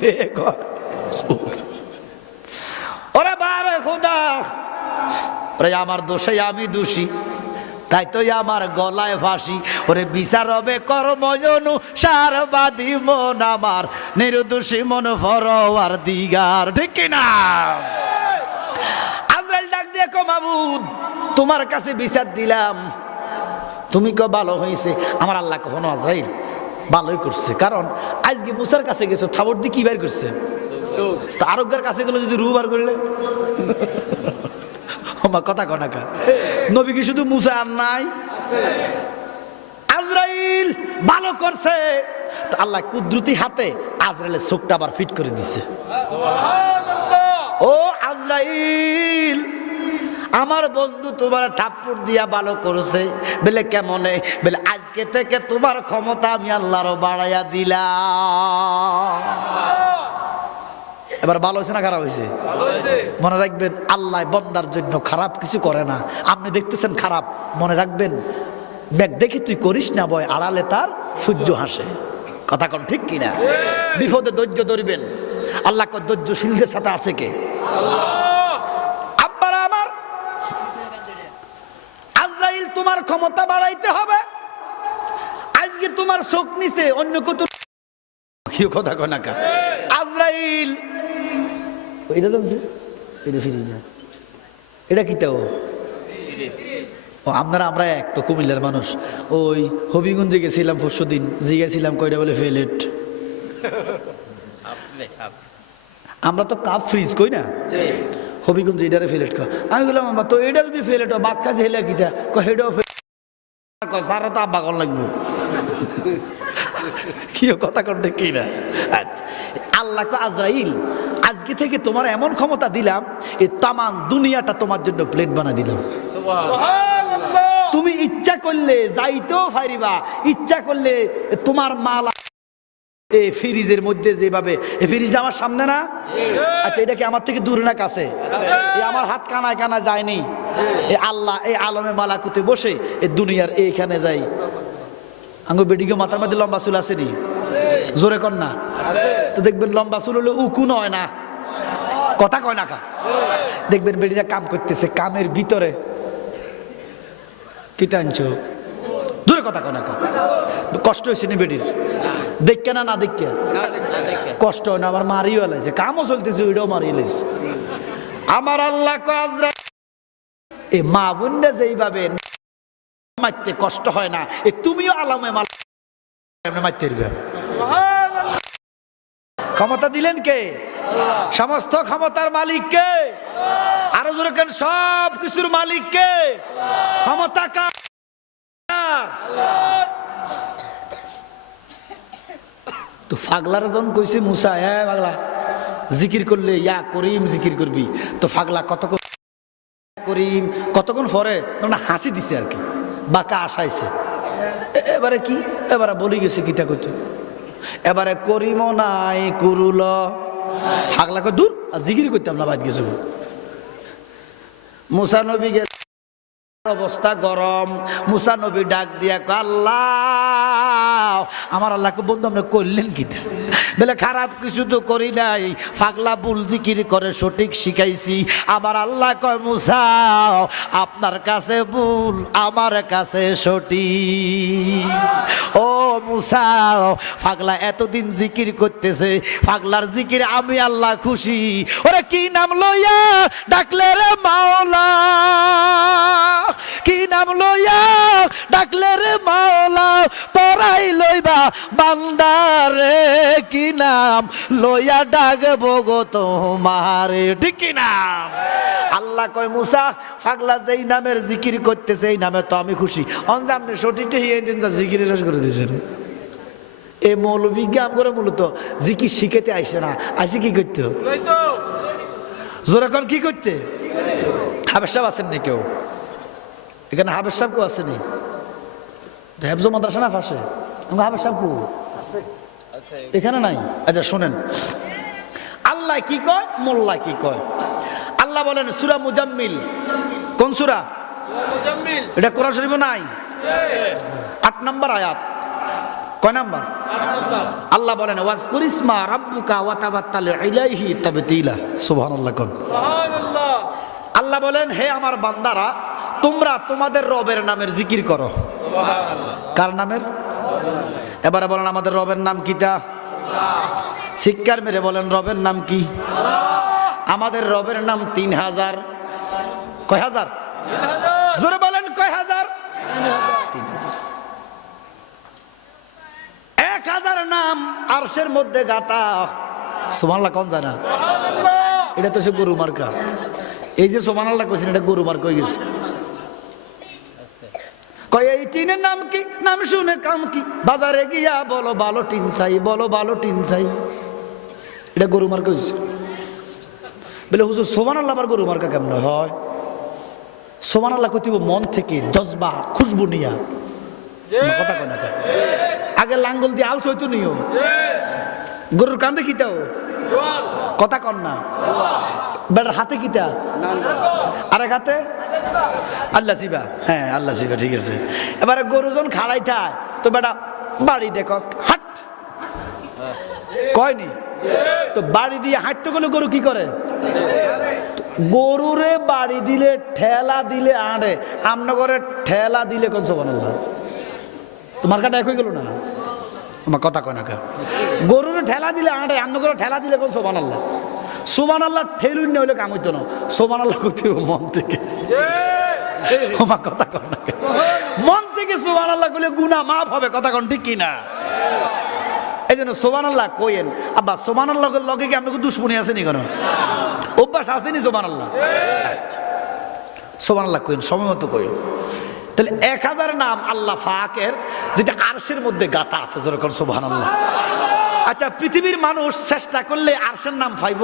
উঠে ওরে বারে খোদা, আমার দোষে আমি দোষী, তাই তো আমার গলায় ফাঁসি। ওরে বিচার হবে কর্মনুসার, বাদী মন আমার নির্দোষী মন ফরওয়ার দিগার। ঠিক কিনা? আজরাইল ডাক দিয়ে কো মাবুদ, তোমার কাছে বিচার দিলাম, তুমি কো ভালো হয়েছে। আমার আল্লাহ কখনো আজরাইল ভালোই করছে, কারণ আজকে মুসার কাছে গেছো, থাবর দিয়ে কি বের করছে? তো আরোগ্যের কাছে গেলে যদি রু বার করলে কথা কনাকা, নবী কি শুধু মুসা আর নাই? আজরাইল ভালো করছে, তো আল্লাহ কুদরতি হাতে আজরাইলের চোখটা আবার ফিট করে দিছে। ও আজরাইল, আমার বন্ধু তোমার থাপ্পড় দিয়া ভালো করছে। বলে কেমনে? বলে আজকে থেকে তোমার ক্ষমতা আমি আল্লাহরও বাড়াইয়া দিলাম। এবার ভালো হয়েছে না খারাপ হয়েছে? মনে রাখবেন, আল্লাহ বন্দার জন্য খারাপ কিছু করে না। আপনি দেখতেছেন খারাপ, মনে রাখবেন মেঘ দেখে তুই করিস না ভয়, আড়ালে তার সূর্য হাসে। কথা কোন ঠিক কিনা? বিপদে ধৈর্য ধরবেন। আল্লাহ ধৈর্যশীলদের সাথে আছে কে? আব্বারা আমার, আজরাইল তোমার ক্ষমতা বাড়াইতে হবে। আজকে তোমার চোখ নিচে অন্য কত কি কথা কয় না কা? আজরাইল এটা জানছে, এটা ফিরে যা, এটা কি তাও? ও আপনারা আমরা এক তো কুমিল্লার মানুষ। ওই হবিগঞ্জে গেছিলাম পরশু দিন, জিগেছিলাম কয়টা বলে ফেলেট। আমরা তো কাপ ফ্রিজ কই না, হবিগঞ্জে এটারে ফেলেট কয়। আমি বললাম আমার তো এটা যদি ফেলেট বাদ কাছে হেলে কিতা হেটাও কয়, সারা তো আব্বা কর লাগবো। কি কথা কোনটা কি না? আল্লাহ কো আজরাইল, আজকে থেকে তোমার এমন ক্ষমতা দিলাম, এই তামাম দুনিয়াটা তোমার জন্য প্লেট বানা দিলাম। তুমি ইচ্ছা করলে যাইতেও পারিবা, ইচ্ছা করলে তোমার মাল এই ফ্রিজের মধ্যে যেভাবে, এই ফ্রিজটা আমার সামনে না? আচ্ছা, এটা কি আমার থেকে দূরে না কাছে? এই আমার হাত কানায় কানায় যায়নি। এই আল্লাহ এই আলমে মালাকুতে বসে এই দুনিয়ার এইখানে যাই। আঙ্গো বেডিকে মাথার মধ্যে লম্বা চুল আসেনি? জোরে কর না। তো দেখবেন লম্বা চুল হলে উকু নয় না, কথা কয় না কা? দেখবেন বেডিটা কাম করতেছে, কামের ভিতরে কিতা আনছো, দূরে কথা কয় না কা? কষ্ট হয়েছে নি বেডির? দেখকে না, না দেখকে কষ্ট হয় না? আমার মারিও এলাইছে, কামও চলতেছে, ওইটাও মারিয়ে এলাইছে। আমার আল্লাহ কয় এই মা বোনরা যেইভাবে মারতে কষ্ট হয় না, এ তুমিও আলামে মারতে পারবে। ক্ষমতা দিলেন কে? সমস্ত ক্ষমতার মালিক কে? আরো জোরে কেন? সব কিছুর মালিক কে? ক্ষমতা কার? তো ফাগলার জন কইছে মুসা, হ্যাঁ পাগলা, জিকির করলে ইয়া করিম জিকির করবি। তো ফাগলা কতক্ষণ করিম কতক্ষণ পরে হাসি দিছে আর কি, বাঁকা আসাইছে। এবারে কি, এবারে বলি গেছে কিতা করতে, এবারে করিম নাই কুরুল, হাগলা কয় দূর, আর জিকির করতাম না, বাদ গেছে। মুসা নবী গেছে, অবস্থা গরম। মুসা নবী ডাক দিয়া কয়, আল্লাহ, আমার আল্লাহকে বন্ধু আমরা করলেন কিতা? বলে খারাপ কিছু তো করি নাই, ফাগলা বুল জিকির করে সঠিক শিখাইছি। আমার আল্লাহ কয়, মুসা আপনার কাছে ভুল, আমার কাছে সঠিক। ও মুসা, ফাগলা এতদিন জিকির করতেছে, ফাগলার জিকির আমি আল্লাহ খুশি। ওরে কি নাম লইয়া ডাকলে রে মাওলা, কি নাম লইয়া ডাকলে রে মাওলা, তোরাই লইবা বান্দারে, কি নাম লইয়া ডাকবো গো তোমারে। ঠিক কি নাম? আল্লাহ কয়, মুসা ফাগলা যেই নামের জিকির করতেছে এই নামে তো আমি খুশি। অনজামনে সঠিকটা হিয়ে দিন যা জিকিরে শেষ করে দিয়েছেন। এই মৌলবী জ্ঞান করে মূলত জিকির শিখেতে আইসে না, আইসি কি করতে? জোরাখন কি করতে? হাবেশ সাহেব আছেন নি কেউ এখানে? হাবেশ সাহেব কেউ আসেনি? হেফজ মাদ্রাসা না ফাঁসে? হাবেশ সাহেব কেউ এখানে নাই? আচ্ছা শোনেন, আল্লাহ কি কয়, মোল্লা কি কয়। আল্লাহ বলেন সূরা মুজাম্মিল, কোন সূরা? এটা কোরআন শরীফে নাই, 8 নম্বর আয়াত। কয় নাম্বার? আল্লাহ বলেন ওয়াজকুর ইসমা রাব্বুকা ওয়া তাবাত্তাল ইলাইহি তাবতীলা। সুবহানাল্লাহ। কোন আল্লাহ বলেন হে আমার বান্দারা তোমরা তোমাদের রবের নামের জিকির করো। কার নামের? এবারে বলেন আমাদের রবের নাম কিটা? শিক্ষার মেরে বলেন রবের নাম কি? আমাদের রবের নাম 3000। কয় হাজার? জোরে বলেন কয় হাজার? 3000। 1000 নাম আরশের মধ্যে গাতা। সুবহানাল্লাহ। কোন জানা? এটা তো সে গরু মার্কা। এই যে সুবহানাল্লাহ কইছেন এটা গরু মার্কা হয়ে গেছে। কয় এই টিনের নাম কি? নাম শুনে কাম কি? বাজারে গিয়া বলো ভালো টিন চাই, বলো ভালো টিন চাই। এটা গরু মার্কা হয়েছে। বলে হুজুর সুবহানাল্লাহ আবার গরু মার্কা কেমন হয়? সুবহানাল্লাহ কইতে মন থেকে জজবা খুশবু নিয়া। কথা কয় না কে? আগে লাঙ্গল দিয়ে আলস হইতো নিও। গরুর কান্দে কিতাও কথা কন না। বেটার হাতে কিতা? আরেক হাতে আল্লাহ সিবা। হ্যাঁ আল্লাহ সিবা, ঠিক আছে। এবারে গরুজন খাড়াই থায় তো বেটা বাড়ি দেখো হাট কয়নি তো বাড়ি দিয়ে হাঁটতে গেলে গরু কি করে? গরুরে বাড়ি দিলে ঠেলা দিলে আড়ে। আমনা করে ঠেলা দিলে কোন সুবহানাল্লাহ? তোমার কাটা এক হয়ে গেল না? আমার কথা কয় না কা? গরুরে ঠেলা দিলে আড়ে, আমনা করে ঠেলা দিলে কোন সুবহানাল্লাহ? সুবহানাল্লাহ ঠেলুন না হইলে কাম হইতো না। সুবহানাল্লাহ করতে হবে মন থেকে। আমার কথা কয় না কা? মন থেকে সুবহানাল্লাহ কইলে গুনাহ মাফ হবে। কথা কোন ঠিক কি না? এই জন্য সুবহানাল্লাহ কইেন। আব্বা সুবহানাল্লাহ লগে কি আপনাকে দুশ্মনী আছে নি? কোনো অভ্যাস আসেনি সুবহানাল্লাহ? সুবহানাল্লাহ কইেন, সময় মতো কইেন। তাহলে 1000 নাম আল্লাহ পাকের যেটা আরশের মধ্যে গাঁথা আছে। যেরকম সুবহানাল্লাহ। আচ্ছা পৃথিবীর মানুষ চেষ্টা করলে আরশের নাম পাইব?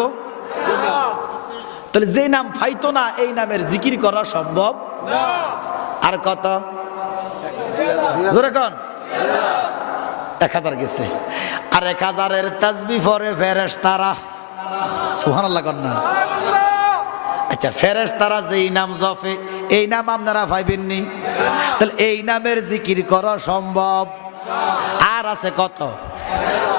তাহলে যে নাম পাইতো না এই নামের জিকির করা সম্ভব না। আর কত? যেরকম 1000 গেছে। আর 1000-এর তাসবিহ পড়ে ফেরেশতারা। সুবহানাল্লাহ কর না? আচ্ছা ফেরেশতারা যেই নাম জপে এই নাম আপনারা পাইবেননি। তাহলে এই নামের জিকির করা সম্ভব। আর আছে কত?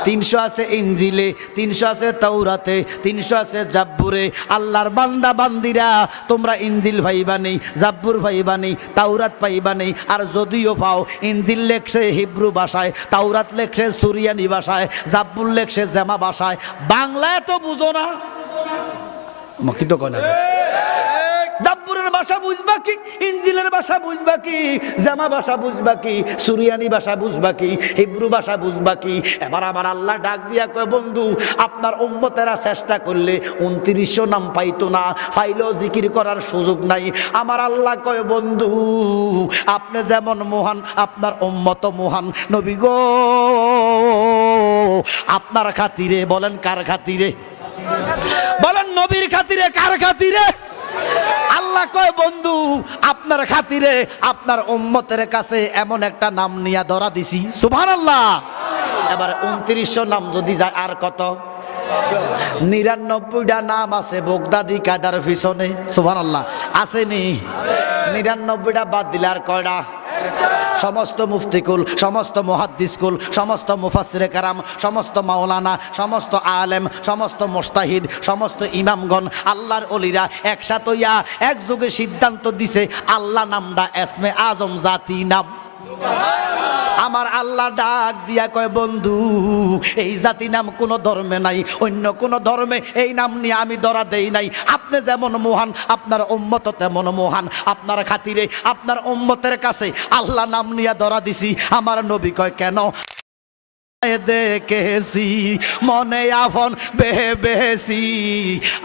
300 আছে ইনজিলে, 300 আছে তাওরাতে, 300 আছে জাব্বুরে। আল্লাহর বান্দা বান্দিরা তোমরা ইনজিল পাইবানি, জাব্বুর পাইবানি, তাওরাত পাইবানি। আর যদিও পাও ইনজিল লেখছে হিব্রু ভাষায়, তাওরাত লেখছে সুরিয়ানি ভাষায়, জাব্বুর লেখছে জেমা ভাষায়। বাংলায় তো বুঝো না। কি তো কয় না? জাব্বুরের ভাষা বুঝবা কি? ইনজিলের ভাষা বুঝবা কি? জামা ভাষা বুঝবা কি? সুরিয়ানি ভাষা বুঝবা কি? হিব্রু ভাষা বুঝবা কি? এবার আমার আল্লাহ ডাক দিয়া কয় বন্ধু আপনার উম্মতেরা চেষ্টা করলে 2900 নাম পাইতো না, পাইলেও জিকির করার সুযোগ নাই। আমার আল্লাহ কয় বন্ধু আপনি যেমন মহান আপনার উম্মত মহান। নবী গো আপনার খাতিরে, বলেন কার খাতিরে? বলেন নবীর খাতিরে। কার খাতিরে? আল্লাহ কয় বন্ধু আপনার খাতিরে আপনার উম্মতের কাছে এমন একটা নাম নিয়া ধরা দিছি। সুবহানাল্লাহ। এবার 2900 নাম যদি যায় আর কত? 99টা নাম আছে বগদাদি কায়দার পিছনে। সুবহানাল্লাহ। আসেনি? 99টা বাদ দিলে আর কয়টা? সমস্ত মুফতিকুল, সমস্ত মুহাদ্দিসকুল, সমস্ত মুফাসসিরে কেরাম, সমস্ত মাওলানা, সমস্ত আলেম, সমস্ত মুজতাহিদ, সমস্ত ইমামগণ আল্লাহর ওলিরা একসাথে হইয়া একযোগে সিদ্ধান্ত দিছে আল্লাহ নামটা এসমে আজম জাতি নাম। আমার আল্লাহ ডাক দিয়া কয় বন্ধু এই জাতি নাম কোন ধর্মে নাই, অন্য কোন ধর্মে এই নাম নিয়ে আমি ধরা দেই নাই। আপনি যেমন মহান আপনার উম্মত তেমন মহান। আপনার খাতিরে আপনার উম্মতের কাছে আল্লাহ নাম নিয়ে ধরা দিছি। আমার নবী কয় কেন? দেখেছি মনে আফন বেহে বেহেছি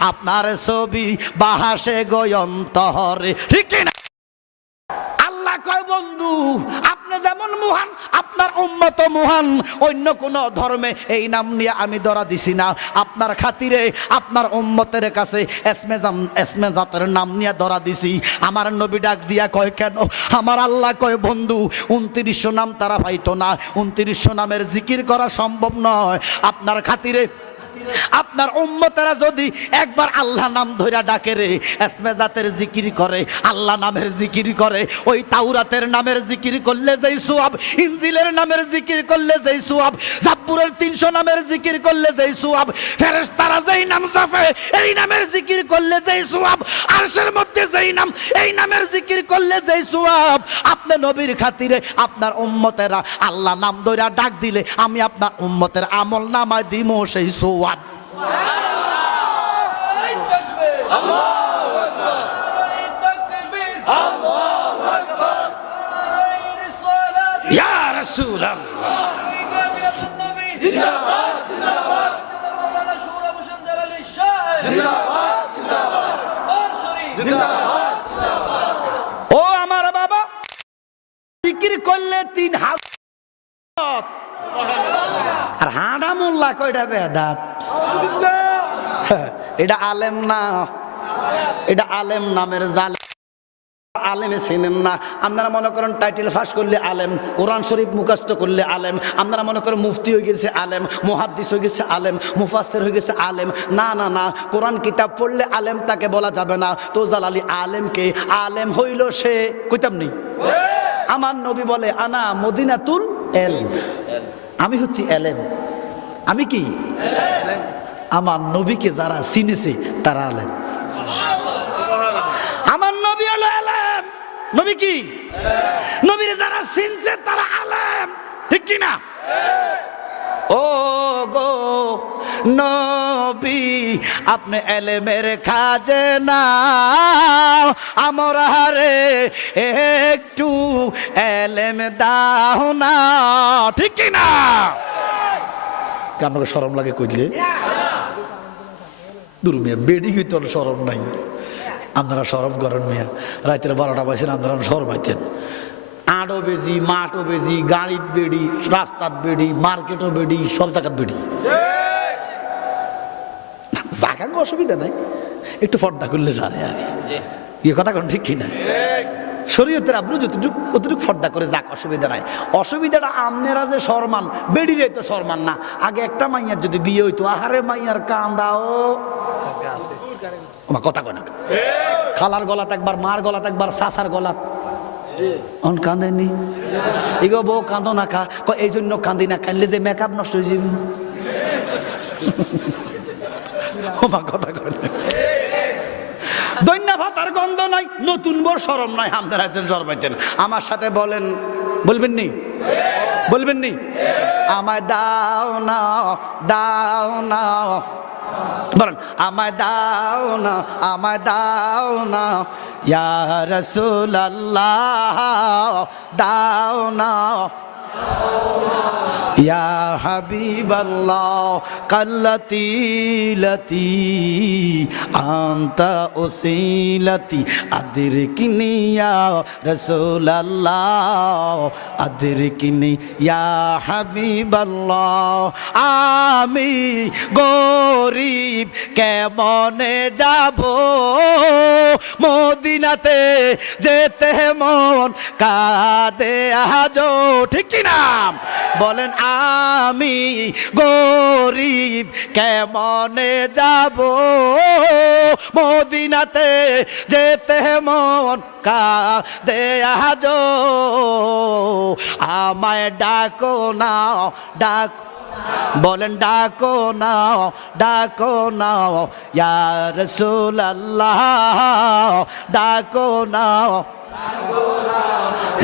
আপনার ছবি বাহাসে গয়ন্তরে। ঠিক না? আল্লাহ কয় বন্ধু আপনি যেমন মহান আপনার উম্মত মহান, অন্য কোন ধর্মে এই নাম নিয়ে আমি ধরা দিছি না। আপনার খাতিরে আপনার উম্মতের কাছে এসমে জাতের নাম নিয়ে ধরা দিছি। আমার নবী ডাক দিয়া কয় কেন? আমার আল্লাহ কয় বন্ধু 2900 নাম তারা পাইতো না, 2900 নামের জিকির করা সম্ভব নয়। আপনার খাতিরে আপনার উম্মতেরা যদি একবার আল্লাহ নাম ধইরা ডাকে রে, ইসমে জাতের জিকির করে, আল্লাহ নামের জিকির করে, ওই তাওরাতের নামের জিকির করলে যেই সওয়াব, ইনজিলের নামের জিকির করলে যেই সওয়াব, জাবুরের 300 নামের জিকির করলে যেই সওয়াব, ফেরেশতারা যেই নাম জপে এই নামের জিকির করলে যেই সওয়াব, আরশের মধ্যে যেই নাম এই নামের জিকির করলে যেই সওয়াব, আপনি নবীর খাতিরে আপনার উম্মতেরা আল্লাহ নাম ধইরা ডাক দিলে আমি আপনার উম্মতের আমল নামায় দিমু সেই সওয়াব। ইয়া রাসূলুল্লাহ জিন্দাবাদ জিন্দাবাদ, মাওলানা শুরা হোসেন জালালী শাহ জিন্দাবাদ জিন্দাবাদ, দরবার শরীফ জিন্দাবাদ জিন্দাবাদ। ও আমার বাবা, জিকির করলে 3 হাত, আর হাঁটা মোল্লা কয়টা বেদাত। এটা আলেম না, এটা আলেম নামের জাল। আলেমে চিনেন না। আপনারা মনে করেন টাইটেল ফাঁস করলে আলেম, কোরআন শরীফ মুখস্থ করলে আলেম, আপনারা মনে করেন মুফতি হয়ে গেছে আলেম, মুহাদ্দিস হয়ে গেছে আলেম, মুফাসসির হয়ে গেছে আলেম। না না না, কোরআন কিতাব পড়লে আলেম তাকে বলা যাবে না। তো জালালি আলেমকে আলেম হইল সে কইতাম নেই। আমার নবী বলে আনা মদিনাতুল এলম, আমি হচ্ছি এলেম। আমি কি? আমার নবীকে যারা চিনেছে তারা আলেম। আমার নবী হলো আলেম। নবী কি? নবীর যারা চিনছে তারা আলেম, ঠিক কি না? ও গো নবী, আপনি এলেমের খাজনা আমরা রে একটু এলেম দাও না, ঠিক কি না? আপনাকে শরম লাগে কইলে? দূর মিয়া, বেডি হইতে শরম নাই। আপনারা শরম করেন মিয়া, রাতের 12টা বাজে আপনারা শরম আইতেন। আটও বেজি, মাঠও বেজি, গাড়ির বেড়ি, রাস্তার বেড়ি, মার্কেটও বেড়ি, সব জায়গার বেড়ি। জায়গা অসুবিধা নাই, একটু পর্দা করলে সারে আর ইয়ে কথা কোন ঠিক কিনা? শরীয়তের আব্রু যতটুকু কতটুকু পর্দা করে যাক, অসুবিধা নাই। অসুবিধাটা আপনারা যে শরমান, বেড়িরে তো শরমান না। আগে একটা মাইয়ার যদি বিয়ে হইতো, আহারে মাইয়ার কান্দাও আমার কথা কয় না। খালার গলাত একবার, মার গলাত একবার, চাচার গলাত অন কাঁদেনি। এগো বউ কাঁদো না খা, এই জন্য কান্দি না, কাঁদলে যে মেকআপ নষ্ট হয়ে যাবে। আমার কথা কয় না। দৈন্য ভাতার গন্ধ নাই, নতুন বর শরম নাই, আপনারা জ্বর পাইতেন। আমার সাথে বলেন, বলবেন নি? বলবেন নি? আমায় দাও না, দাও না, বলেন আমায় দাও না, আমায় দাও না, ইয়া রাসূলুল্লাহ দাও না, ইয়া হাবিবাল্লাহ কাল্লাতি লাতি আনতা উসিলাতি আদরিকনি ইয়া রাসূলুল্লাহ আদরিকনি ইয়া হাবিবাল্লাহ। আমি গরিব কেমনে যাব মদিনাতে, যেতে মন কাঁদে আজো, ঠিক কি না? বলেন আমি গরিব কেমনে যাব মদিনাতে, যেতে মন কাঁদে আজো। আমায় ডাকো না, ডাক, বলেন ডাকো নাও, ডাকো নাও, ইয়া রাসূলুল্লাহ ডাকো নাও,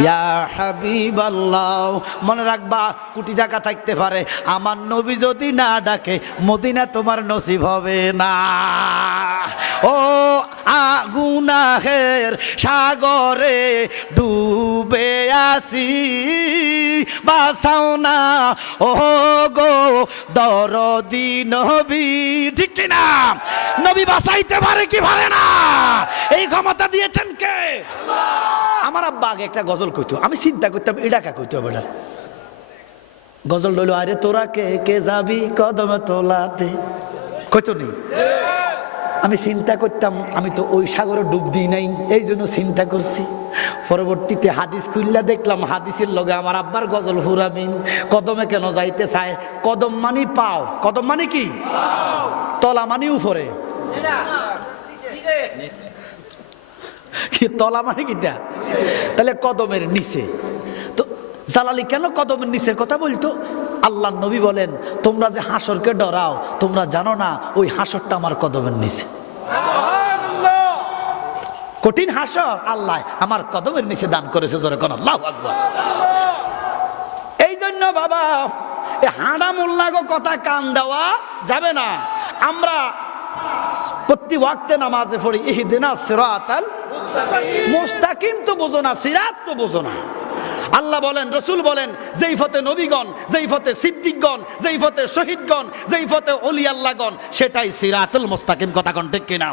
ইয়া হাবিবাল্লাহ। মনে রাখবা, কোটি টাকা থাকতে পারে, আমার নবী যদি না ডাকে মদিনা তোমার নসিব হবে না। ও গুনাহের সাগরে ডুবে আসি, বাঁচাও না ও গো দরদি নবী, ঠিক কি না? নবী বাঁচাইতে পারে কি পারে না? এই ক্ষমতা দিয়েছেন কে? আমার আব্বা আগে একটা গজল কইতো, আমি চিন্তা করতাম এটা কা কইতো বেটা। গজল লইল, আরে তোরা কে কে যাবি কদমে তোলাতে, কইতো নি? আমি চিন্তা করতাম আমি তো ওই সাগরে ডুব দিই নাই, এই জন্য চিন্তা করছি। পরবর্তীতে হাদিস খুললা দেখলাম হাদিসের লগে আমার আব্বার গজল ফুরাবিন। কদমে কেন যাইতে চায়? কদম মানি পাও, কদম মানে কি? তলা মানি উপরে, তলা মানে কিটা? তাহলে কদমের নিচে। তো জালালি কেন কদমের নিচের কথা বলতো? আল্লাহ নবী বলেন, তোমরা যে হাসরকে ডরাও, তোমরা জানো না ওই হাসরটা আমার কদমের নিচে। কঠিন হাসর আল্লাহ আমার কদমের নিচে দান করেছে। জোরে কোন আল্লাহু আকবার। এই জন্য বাবা এই হাঁড়া মোল্লাগো কথা কান দেওয়া যাবে না। আমরা প্রতি ওয়াক্তে নামাজে পড়ি ইহদিনা সিরাতাল মুস্তাকিম, তো বোঝো না, সিরাত তো বোঝো না। আল্লাহ বলেন, রসুল বলেন, যেই পথে নবীগণ, যেই পথে সিদ্দিকগণ, যেই পথে শহীদগণ, যেই পথে অলি আল্লাহগণ, সেটাই সিরাতুল মুস্তাকিম। কথা কোন ঠিক কিনা?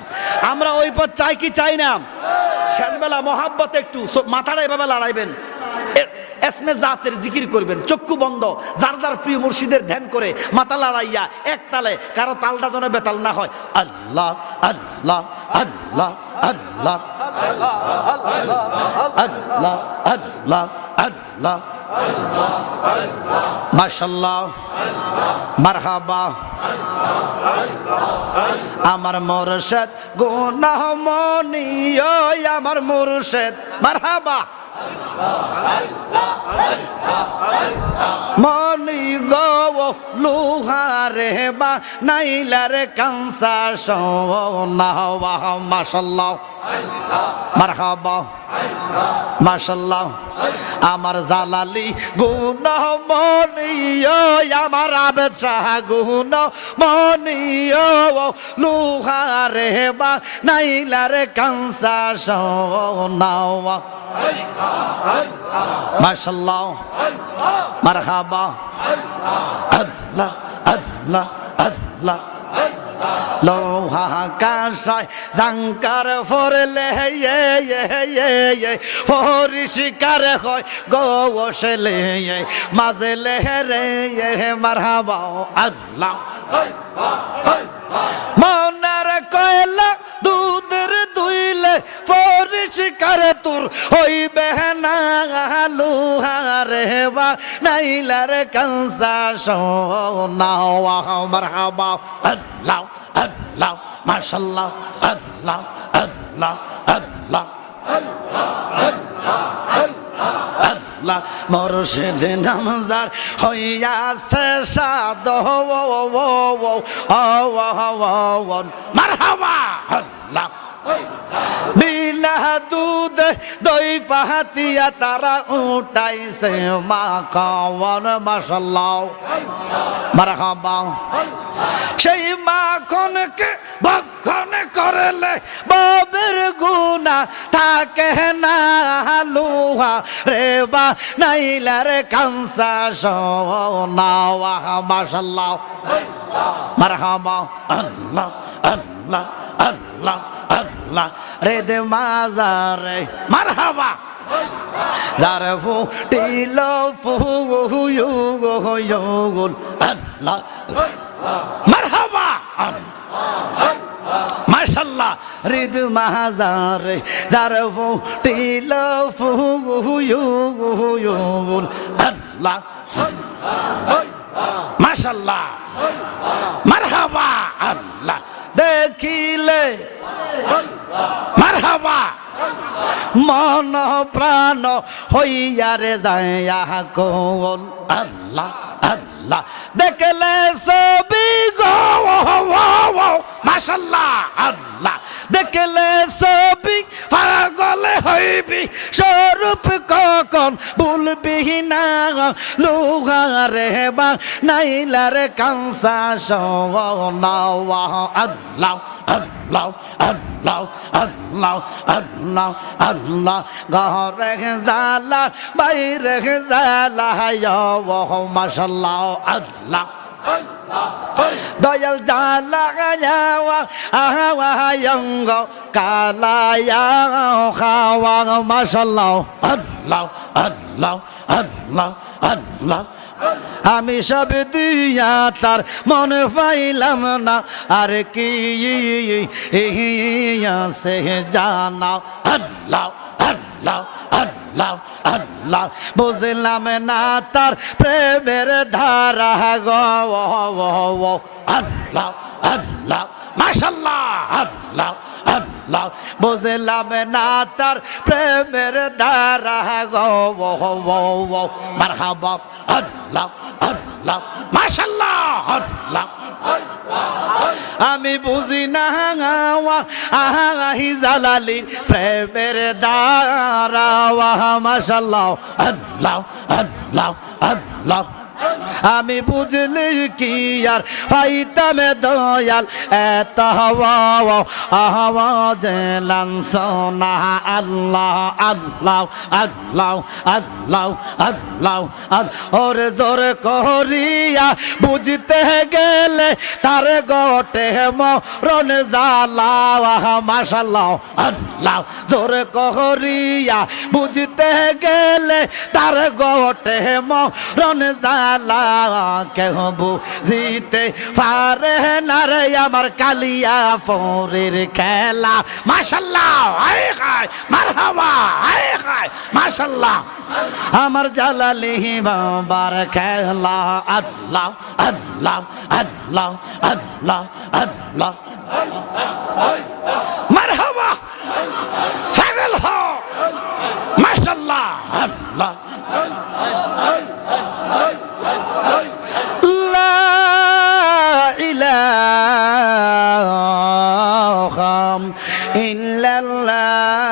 আমরা ওই পথ চাই কি চাই না? শেষবেলা মহাব্বত একটু মাথাটা এভাবে লড়াইবেন, এসমে জাতের জিকির করবেন, চক্ষু বন্ধ, যার যার প্রিয় মুর্শিদের ধ্যান করে মাথা লড়াইয়া এক তালে, কারো তালটা যেন বেতাল না হয়। আল্লাহ আল্লাহ আল্লাহ আল্লাহ আল্লাহ আল্লাহ আল্লাহ মাশাআল্লাহ মারহাবা। আমার মুর্শিদ গুনাহ মনি, আমার মুর্শিদ মারহাবা। মনি গো লুহারে বা নাইলারে কাঁসা সোনা। মাশাআল্লাহ মারহাবা মাশাআল্লাহ। আমার জালালি গুণ মনি, আমার আবেদ শাহ গুণ মনি, লুহারে বা নাইলারে কাঁসা সোনা। মাশাআল্লাহ মারহাবা। আল্লাহ আল্লাহ আল্লাহ। লোহা কাঁসায় জাঙ্কার ফরলে পরিষ্কার হয় গোসলে মাজলে রে মারহাবা। আল্লাহ মনের কয়লা দুধের দুইলে পরিষ্কার তোর হইবে না, লুহারে বা নাইলার কাঁসা সোনা। মারহাবা। আল্লাহ আল্লাহ মাশাআল্লাহ। আল্লাহ আল্লাহ আল্লাহ আল্লাহ। মুর্শিদ নামজার হইয়াছে সাদ মারহাবা। আল্লাহ বিনা দুধ দই পাহাতিয়া তারা উঠাইছে মা খাওয়ার। মাশাআল্লাহ মারহাবা। সেই মাখনকে ভক্ষণ করলে বাবের গুনাহ থাকে না, লুহা রে বা নাইলার কাঁসা সোনা। মাশাআল্লাহ মারহাবা। আল্লাহ আল্লাহ আল্লাহ আল্লাহ। রে দে মাজারে মারহাবা। যার ফুটিল ফুল আল্লাহ মারহাবা। মাশাআল্লাহ। রিদ মাজারে যার ফুটিল ফুল আল্লাহ মাশাআল্লাহ মারহাবা। আল্লাহ দেখিলে মারহাবা মন প্রাণ হইয়ারে যায় কোন। আল্লাহ আল্লাহ দেখলে ছবি গো মাশাআল্লাহ। আল্লাহ দেখলে ছবি পাগলে হইবি, স্বরূপ কখন ভুলবি না, লুহারে বা নাইলার কাঁসা সোনা। আল্লাহ আল্লাহ আল্লাহ আল্লাহ আল্লাহ আল্লাহ। ঘরে জালা বাইরে জালা মাশাআল্লাহ। আল্লাহ দয়াল জালা আহাওয়ায়ঙ্গ কালায়া খাওয়া। মাশাআল্লাহ। আল্লাহ আল্লাহ আল্লাহ আল্লাহ আমি সব দিয়া তার মন পাইলাম না, আর কি আছে জানাও। আল্লাহ আল্লাহ আল্লাহ আল্লাহ, বুঝলাম না তার প্রেমের ধারা গো। আল্লাহ আল্লাহ মাশাআল্লাহ, আল্লাহ আল্লাহ, বুঝলাম না তার প্রেমের ধারা গো। মারহাবা আল্লাহ আল্লাহ মাশাআল্লাহ, আল্লাহ আমি বুঝি না আহি জালালির প্রেমের দ্বারা। মাশাআল্লাহ আল্লাহ আল্লাহ আল্লাহ, আমি বুঝলি কি আর পাইতাম দয়াল এত আওয়াজ লানসোনা। আল্লাহ আল্লাহ আল্লাহ আল্লাহ আল্লাহ, ওরে জোর করিয়া বুঝতে গেলে তার গোটে মরণ জ্বালা। মাশাআল্লাহ আল্লাহ, জোর করিয়া বুঝতে গেলে তার গোটে মরণ জ্বালা। কেহ বুঝিতে পারে না রে আমার কালিয়া ফোরের খেলা। মাশাআল্লাহ আয় খায় মারহাবা, আয় খায় মাশাআল্লাহ, আমার জালালি বাবার খেলা। আল্লাহ আল্লাহ আল্লাহ আল্লাহ আল্লাহ, মারহাবা পাগল হো। মাশাআল্লাহ আল্লাহ, লা ইলাহা ইল্লাল্লাহ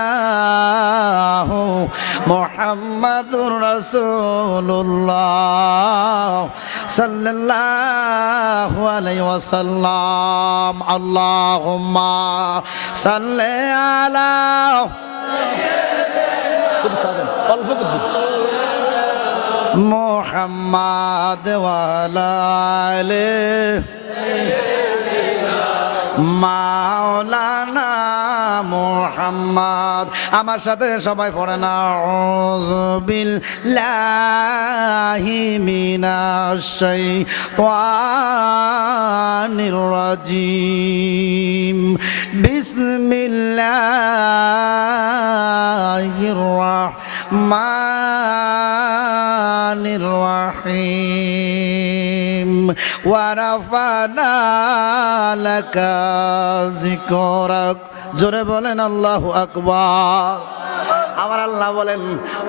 মুহাম্মাদুর রাসূলুল্লাহ সাল্লাল্লাহু আলাইহি ওয়াসাল্লাম। আল্লাহুম্মা সাল্লি আলা মুহাম্মাদ ওয়া আলা আলি মাওলানা মুহাম্মদ। আমার সাথে সবাই পড়ে না, আউযু বিল্লাহি মিনাশ শাইতানির রাজিম, বিসমিল্লাহির রাহমানির রাহিম, ওয়া রাফা'না লাকা যিকরাক। জোরে বলেন আল্লাহু আকবার। আমার আল্লাহ বলেন,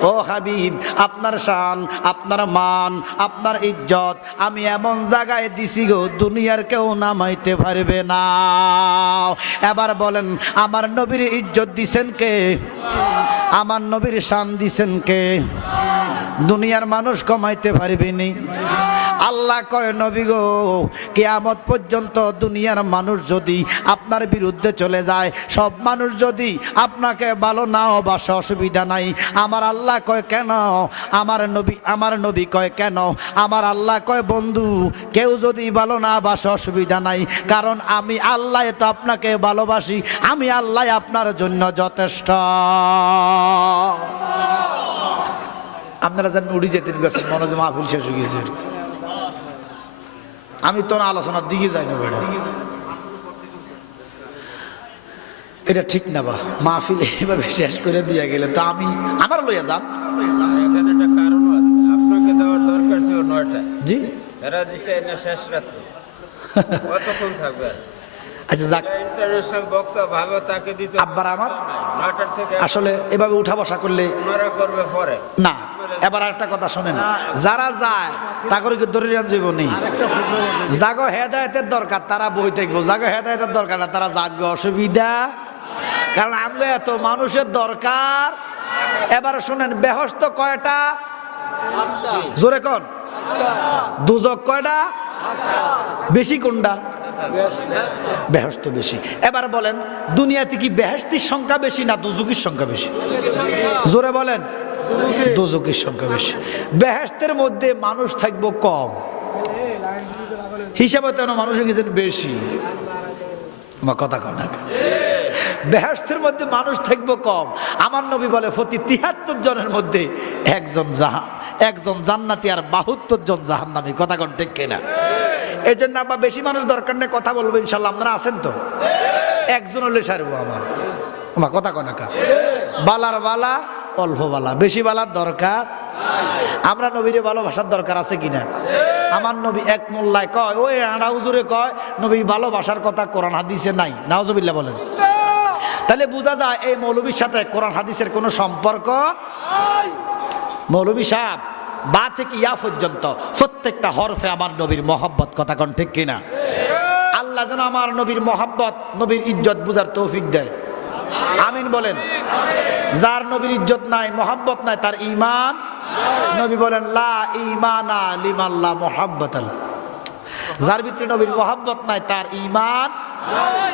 ও হাবিব, আপনার শান, আপনার মান, আপনার ইজ্জত আমি এমন জায়গায় দিছি গো, দুনিয়ার কেউ নামাইতে পারবে না। এবার বলেন, আমার নবীর ইজ্জত দিছেন কে? আমার নবীর শান দিছেন কে? দুনিয়ার মানুষ কমাইতে পারবেনি। আল্লাহ কয়, নবী গো, কিয়ামত পর্যন্ত দুনিয়ার মানুষ যদি আপনার বিরুদ্ধে চলে যায়, সব মানুষ যদি আপনাকে ভালো নাও বাসে, অসুবিধা নাই। আমার আল্লাহ কয় কেন? আমার নবী কয় কেন? আমার আল্লাহ কয়, বন্ধু, কেউ যদি ভালো না বাসে অসুবিধা নাই, কারণ আমি আল্লাহ তো আপনাকে ভালোবাসি, আমি আল্লাহ আপনার জন্য যথেষ্ট। আপনারা যেন উড়ি যেতেন গেছেন, মনে যে মাহফিল শেষ হয়ে গেছে। আমি তো আলোচনার দিকে যাই না বেড়া, এটা ঠিক না বা মাহফিল এভাবে শেষ করে দিয়ে গেলে তো আমি আমার লইয়া যান। এখানে একটা কারণ আছে, আপনাকে দেওয়ার দরকার ছিল 9টায়। জি, এরা দিছে না শেষ রাতে। কতক্ষণ থাকবে? আচ্ছা যাক, ইন্টারন্যাশনাল বক্তা ভাবে তাকে দিতে আব্বার আমার 9টার থেকে আসলে এভাবে উঠা বসা করলে ওনারা করবে পরে না। এবার একটা কথা শোনেন, যারা যায় তা করে কি দরিদ্র জীবনী জাগো হেদায়েতের দরকার, তারা বই থাকবো। জাগো হেদায়েতের দরকার না, তারা জাগো অসুবিধা, কারণ আমরা এত মানুষের দরকার। এবার শোনেন, বেহস্ত কয়টা? জোরে কোন? দুজক কয়টা? বেশি কোনটা? বেহেশত বেশি। এবার বলেন, দুনিয়াতে কি বেহেশতির সংখ্যা বেশি না দুজুকির সংখ্যা বেশি? জোরে বলেন। দুজুকির সংখ্যা বেশি। বেহেশতের মধ্যে মানুষ থাকবো কম, হিসাবে তেন মানুষ গেছেন বেশি। আমার কথা কন, বেহেশতের মধ্যে মানুষ থাকবো কম, আমার নবী বলে প্রতি ৭৩ জনের মধ্যে একজন জান্নাতি আর ৭২ জন জাহান্নামী। কথা কোন ঠিক কিনা? এই জন্য আবার বেশি মানুষ দরকার নেই, কথা বলবো ইনশাল্লাহ। আপনারা আছেন তো? একজন হলে সারবো আমার কথা কনাকা। বালার বালা অল্প বালা, বেশি বালার দরকার। আমরা নবীরে ভালোবাসার দরকার আছে কিনা? আমার নবী এক মোল্লায় কয়, ওই আড়া হুজুরে কয় নবী ভালোবাসার কথা কোরআন হাদিসে নাই। নাউজুবিল্লাহ বলেন। তাহলে বোঝা যায় এই মৌলবীর সাথে কোরআন হাদিসের কোনো সম্পর্ক। মৌলবী সাহেব বা থেকে ইয়া পর্যন্ত প্রত্যেকটা হরফে আমার নবীর মহব্বত। কথা কোন ঠিক কিনা? আল্লাহ যেন আমার নবীর মহব্বত, নবীর ইজ্জত বুঝার তৌফিক দেয়। আমিন বলেন। যার নবীর ইজ্জত নাই, মহব্বত নাই, তার ঈমান। নবী বলেন লা ঈমানা লিমান লা মুহাব্বত। যার ভিতরে নবীর মহব্বত নাই, তার ঈমান।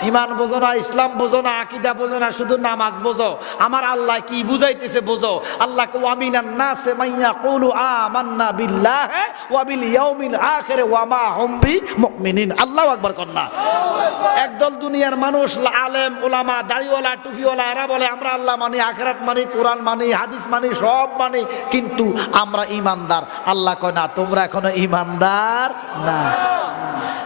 ঈমান বোঝো না, ইসলাম বোঝো না, আকীদা বোঝো না, শুধু নামাজ বোঝো। আমার আল্লাহ কি বুঝাইতেছে বোঝো। আল্লাহকে ওয়ামিনান নাসে মাইয়াকুলু আমান্না বিল্লাহি ওয়া বিল ইয়াউমিল আখির ওয়া মা হুম বিমুমিনিন। আল্লাহু আকবার কন্না। একদল দুনিয়ার মানুষ, আলেম ওলামা, দাড়িওয়ালা, টুপিওয়ালা, এরা বলে আমরা আল্লাহ মানি, আখিরাত মানি, কোরআন মানি, হাদিস মানি, সব মানি, কিন্তু আমরা ঈমানদার। আল্লাহ কয় না, তোমরা এখনো ঈমানদার না।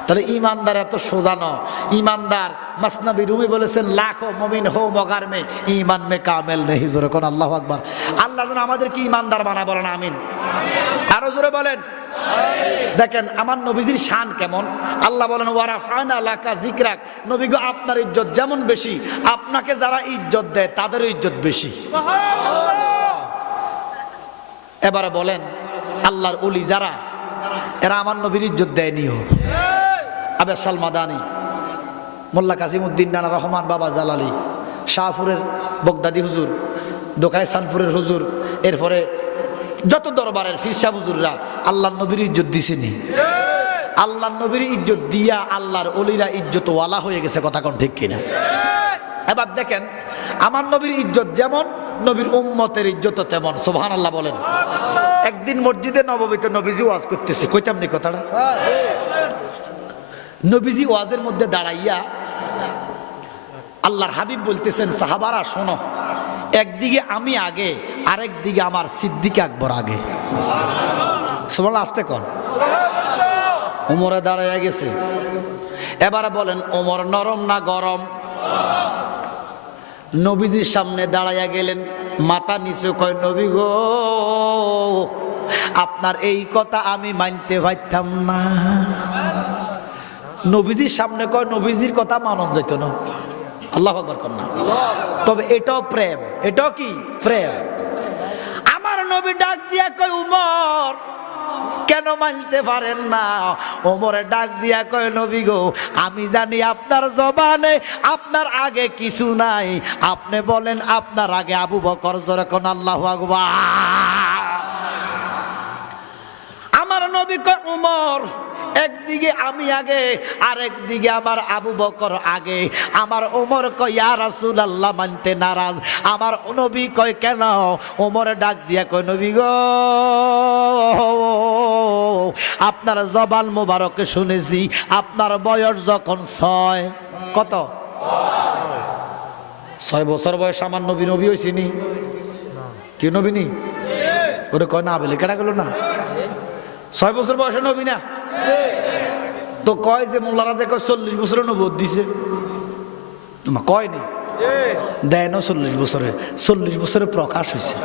তাহলে ঈমানদার এত সোজা নয়। ঈমানদার মাসনাবি রুমি বলেছেন, লাখো মুমিন হো মগার মে ঈমান মে কামেল নেহি। জোরে কোন আল্লাহু আকবার। আল্লাহ যেন আমাদেরকে ঈমানদার বানায়, বলেন আমিন। আরো জোরে বলেন। দেখেন আমার নবীজির শান কেমন। আল্লাহ বলেন ওয়ারাফানা লাকা যিকরাক। নবী গো, আপনার ইজ্জত যেমন বেশি, আপনাকে যারা ইজ্জত দেয় তাদেরও ইজ্জত বেশি। এবারে বলেন আল্লাহর ওলি যারা, এরা আমার নবীর ইজ্জত দেয়নিও। আবে সালমাদানি, মোল্লা কাসিমউদ্দিন নানা রহমান, বাবা জালালি, শাহপুরের বগদাদি হুজুর, দোকায় সানপুরের হুজুর, এরপরে যত দরবারের ফির সাহ হুজুররা আল্লাহর নবীর ইজ্জত দিছেনি। আল্লাহর নবীর ইজ্জত দিয়া আল্লাহর ওলিরা ইজ্জতওয়ালা হয়ে গেছে। কথা কোন ঠিক কিনা? এবার দেখেন আমার নবীর ইজ্জত যেমন, নবীর উম্মতের ইজ্জত তেমন। সুবহানাল্লাহ বলেন। একদিন মসজিদে নববীতে নবীজি ওয়াজ করতেছে, কইতাম নি কথাটা। নবীজি ওয়াজের মধ্যে দাঁড়াইয়া আল্লাহর হাবিব বলতেছেন, সাহাবারা শোনো, একদিকে আমি আগে, আরেক দিকে আমার সিদ্দিক আকবর আগে। সুবহানাল্লাহ, আস্তে কর। ওমরে দাঁড়াইয়া গেছে। এবারে বলেন ওমর নরম না গরম? নবীজির সামনে দাঁড়াইয়া গেলেন, মাথা নিচু, কয় নবী গো, আপনার এই কথা আমি মানতে পারতাম না। নবীজির সামনে কয়, নবীজির কথা মানন যেত না। আল্লাহু আকবার কর না। তবে এটাও প্রেম। এটাও কি প্রেম? আমার নবী ডাক দিয়া কয়, উমর কেন মানতে পারেন না? ওমরে ডাক দিয়া কয়, নবী গো, আমি জানি আপনার জবানে আপনার আগে কিছু নাই। আপনি বলেন আপনার আগে আবু বকর। জোরে কোন আল্লাহু আকবার। আমার নবী কয়, উমর একদিকে আমি আগে, আরেক দিকে আমার আবু বকর আগে। আমার ওমর কয়, ইয়া রাসূলুল্লাহ মানতে নারাজ। আমার নবী কয়, কেন? ওমর ডাক দিয়া কয়, নবী গো, আপনার জবান মোবারকে শুনেছি আপনার বয়স যখন 6। কত? 6 বছর বয়স আমার নবী নবী হইছিনি? কি নবী নি? ওরে কয় না, বলে কেডা গেল না? 6 বছর বয়সে নবী না? তো কয় যে মোল্লারা যে কয় 40 বছরে নবুয়ত দিছে, কয় নি? দেয় না 40 বছরে। 40 বছরে প্রকাশ হয়েছে।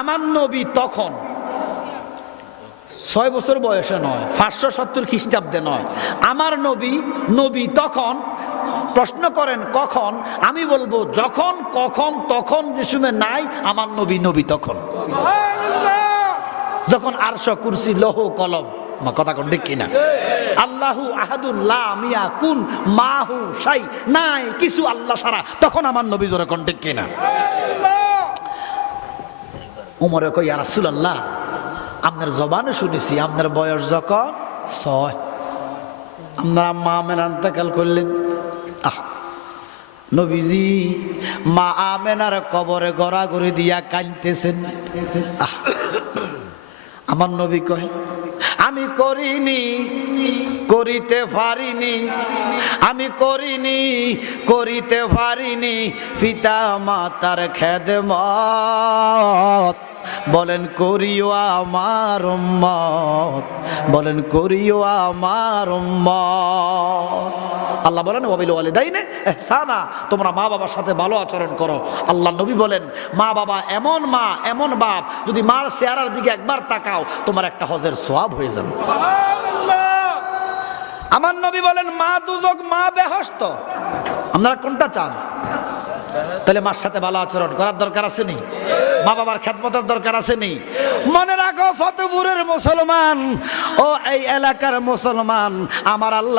আমার নবী তখন 6 বছর বয়সে নয়, 570 খ্রিস্টাব্দে নয়। আমার নবী তখন। প্রশ্ন করেন কখন? আমি বলবো যখন, কখন, তখন যে সময় নাই আমার নবী তখন। যখন আরশ, কুরসি, লৌহ, কলম, কথা কোন ঠিক কিনা? আল্লাহু আহাদুন লা ইয়াকুন মাহু শাই, নাই কিছু আল্লাহ ছাড়া, তখন আমার নবী। জোরে কোন ঠিক কিনা? ওমরে কয়, ইয়া রাসূলুল্লাহ, আপনার জবানে শুনেছি আপনার বয়স যখন 6। আপনার আম্মা আমেনা ইন্তেকাল করলেন। নবীজি মা আমেনার কবরে গড়াগড়ি দিয়া কাঁদতেছেন। আমার নবী কয়, আমি করিনি, করিতে পারিনি, আমি করিনি, করিতে পারিনি পিতা মাতার খেদমত। বলেন করিও আমার উম্মত, বলেন করিও আমার উম্মত। আল্লাহ বলেন ওয়াবিল ওয়ালিদাইনে ইহসানা, তোমরা মা বাবার সাথে ভালো আচরণ করো। আল্লাহ নবী বলেন মা বাবা এমন মা এমন বাপ, যদি মার চেহারার দিকে একবার তাকাও তোমার একটা হজের সওয়াব হয়ে যাবে। আমার নবী বলেন মা দুজক মা বেহেশত। আপনারা কোনটা চান? তাহলে মার সাথে ভালো আচরণ করার দরকার আছে নি? মা বাবার খেদমতের দরকার আছে নি? মনে রাখো ফতেপুরের মুসলমান ও এই এলাকার মুসলমান, আমার আল্লাহ